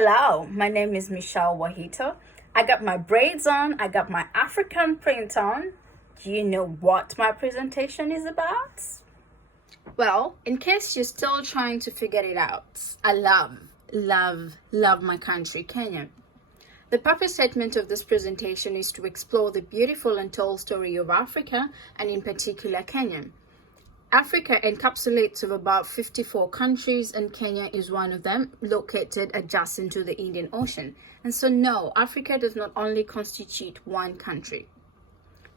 Hello, my name is Michelle Wahito. I got my braids on, I got my African print on. Do you know what my presentation is about? Well, in case you're still trying to figure it out, I love my country, Kenya. The purpose statement of this presentation is to explore the beautiful and tall story of Africa, and in particular Kenya. Africa encapsulates of about 54 countries, and Kenya is one of them, located adjacent to the Indian Ocean. And so no, Africa does not only constitute one country.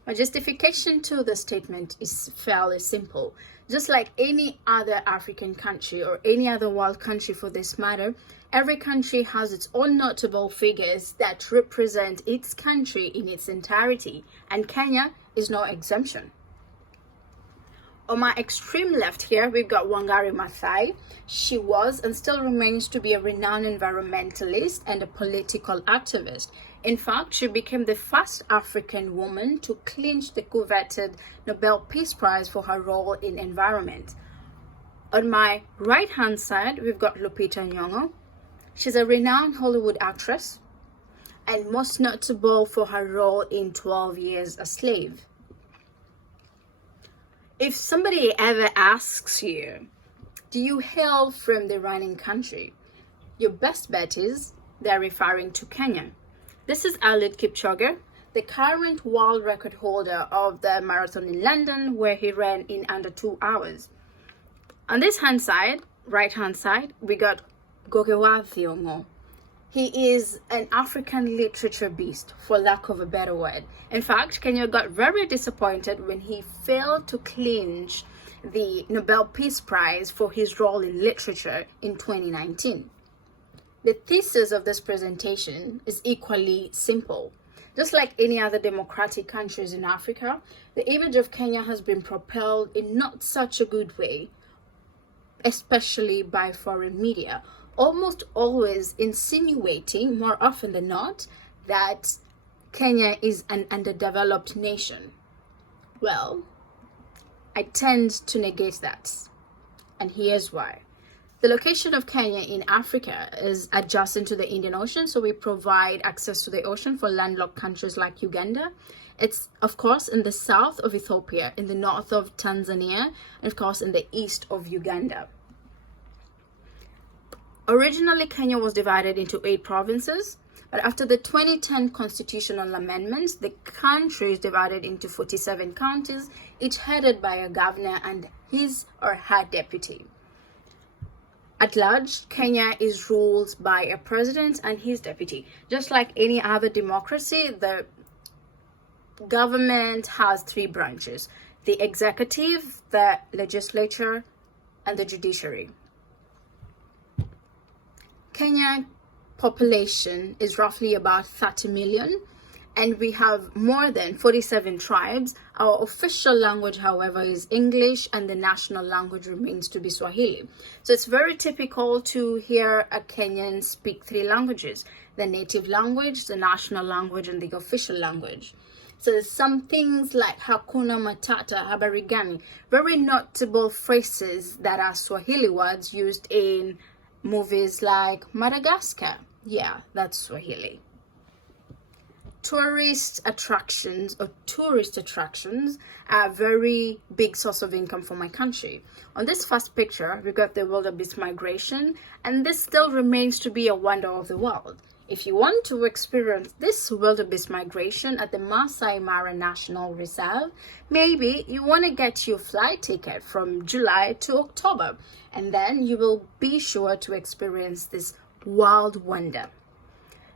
My justification to the statement is fairly simple. Just like any other African country or any other world country for this matter, every country has its own notable figures that represent its country in its entirety, and Kenya is no exemption. On my extreme left here, we've got Wangari Maathai. She was and still remains to be a renowned environmentalist and a political activist. In fact, she became the first African woman to clinch the coveted Nobel Peace Prize for her role in environment. On my right-hand side, we've got Lupita Nyong'o. She's a renowned Hollywood actress and most notable for her role in 12 Years a Slave. If somebody ever asks you, do you hail from the running country? Your best bet is they're referring to Kenya. This is Eliud Kipchoge, the current world record holder of the marathon in London, where he ran in under 2 hours. On this right hand side, we got Gogewa Thiong'o. He is an African literature beast, for lack of a better word. In fact, Kenya got very disappointed when he failed to clinch the Nobel Peace Prize for his role in literature in 2019. The thesis of this presentation is equally simple. Just like any other democratic countries in Africa, the image of Kenya has been propelled in not such a good way, especially by foreign media, almost always insinuating, more often than not, that Kenya is an underdeveloped nation. Well, I tend to negate that, and here's why. The location of Kenya in Africa is adjacent to the Indian Ocean, so we provide access to the ocean for landlocked countries like Uganda. It's, of course, in the south of Ethiopia, in the north of Tanzania, and of course in the east of Uganda. Originally, Kenya was divided into 8 provinces, but after the 2010 constitutional amendments, the country is divided into 47 counties, each headed by a governor and his or her deputy. At large, Kenya is ruled by a president and his deputy. Just like any other democracy, the government has 3 branches: the executive, the legislature, and the judiciary. Kenya population is roughly about 30 million, and we have more than 47 tribes. Our official language, however, is English, and the national language remains to be Swahili. So it's very typical to hear a Kenyan speak 3 languages: the native language, the national language, and the official language. So there's some things like Hakuna Matata, Habari Gani, very notable phrases that are Swahili words used in movies like Madagascar. Yeah, that's Swahili. Tourist attractions are a very big source of income for my country. On this first picture, we got the wildebeest migration, and this still remains to be a wonder of the world. If you want to experience this wildebeest migration at the Masai Mara National Reserve, maybe you want to get your flight ticket from July to October, and then you will be sure to experience this wild wonder.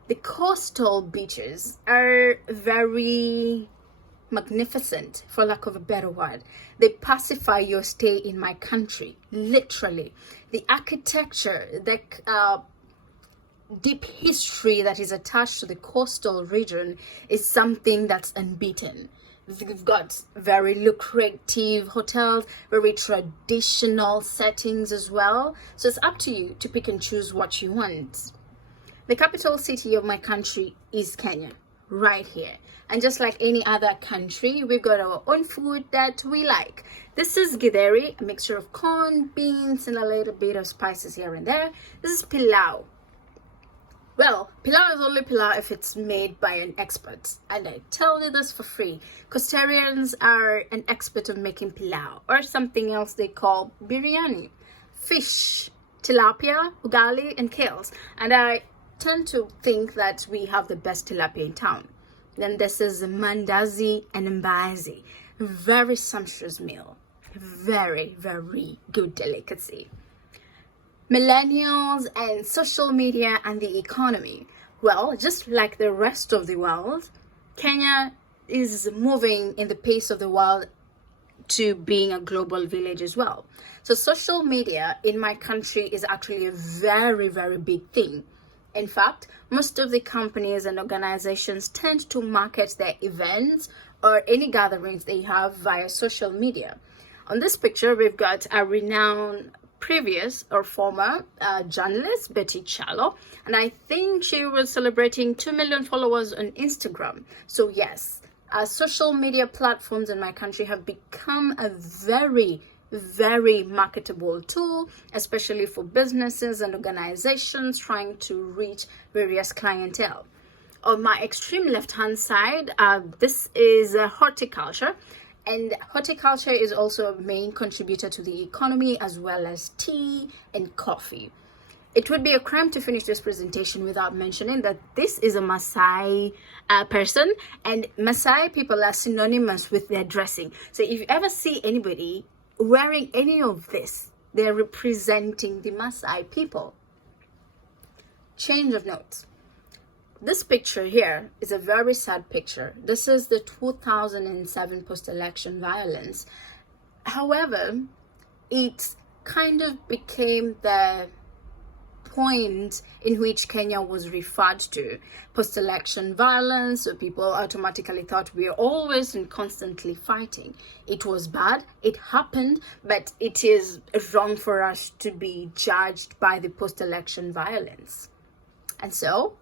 The coastal beaches are very magnificent, for lack of a better word. They pacify your stay in my country, literally. The architecture, the deep history that is attached to the coastal region is something that's unbeaten. We've got very lucrative hotels, very traditional settings as well. So it's up to you to pick and choose what you want. The capital city of my country is Kenya, right here. And just like any other country, we've got our own food that we like. This is githeri, a mixture of corn, beans, and a little bit of spices here and there. This is pilau. Well, pilau is only pilau if it's made by an expert. And I tell you this for free. Coastarians are an expert of making pilau, or something else they call biryani. Fish, tilapia, ugali, and kales. And I tend to think that we have the best tilapia in town. Then this is mandazi and mbaazi. Very sumptuous meal. Very, very good delicacy. Millennials and social media and the economy. Well, just like the rest of the world, Kenya is moving in the pace of the world to being a global village as well. So social media in my country is actually a very, very big thing. In fact, most of the companies and organizations tend to market their events or any gatherings they have via social media. On this picture, we've got a renowned previous or former journalist, Betty Chalo, and I think she was celebrating 2 million followers on Instagram. So yes, social media platforms in my country have become a very, very marketable tool, especially for businesses and organizations trying to reach various clientele. On my extreme left hand side, this is horticulture. And horticulture is also a main contributor to the economy, as well as tea and coffee. It would be a crime to finish this presentation without mentioning that this is a Maasai person, and Maasai people are synonymous with their dressing. So if you ever see anybody wearing any of this, they're representing the Maasai people. Change of notes. This picture here is a very sad picture. This is the 2007 post-election violence. However, it kind of became the point in which Kenya was referred to. Post-election violence, so people automatically thought we are always and constantly fighting. It was bad, it happened, but it is wrong for us to be judged by the post-election violence. And so,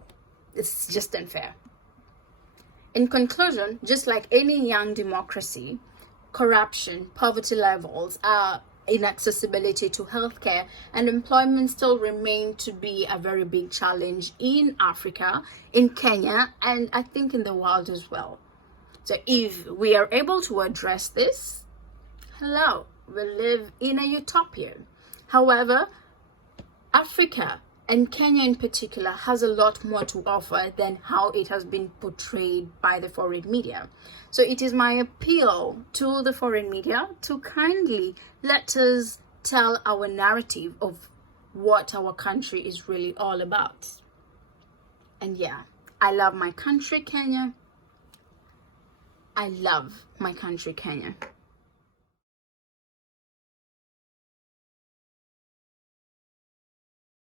it's just unfair. In conclusion, just like any young democracy, corruption, poverty levels, inaccessibility to healthcare and employment still remain to be a very big challenge in Africa, in Kenya, and I think in the world as well. So if we are able to address this, hello, we live in a utopia. However, Africa, and Kenya in particular, has a lot more to offer than how it has been portrayed by the foreign media. So it is my appeal to the foreign media to kindly let us tell our narrative of what our country is really all about. And yeah, I love my country, Kenya. I love my country, Kenya.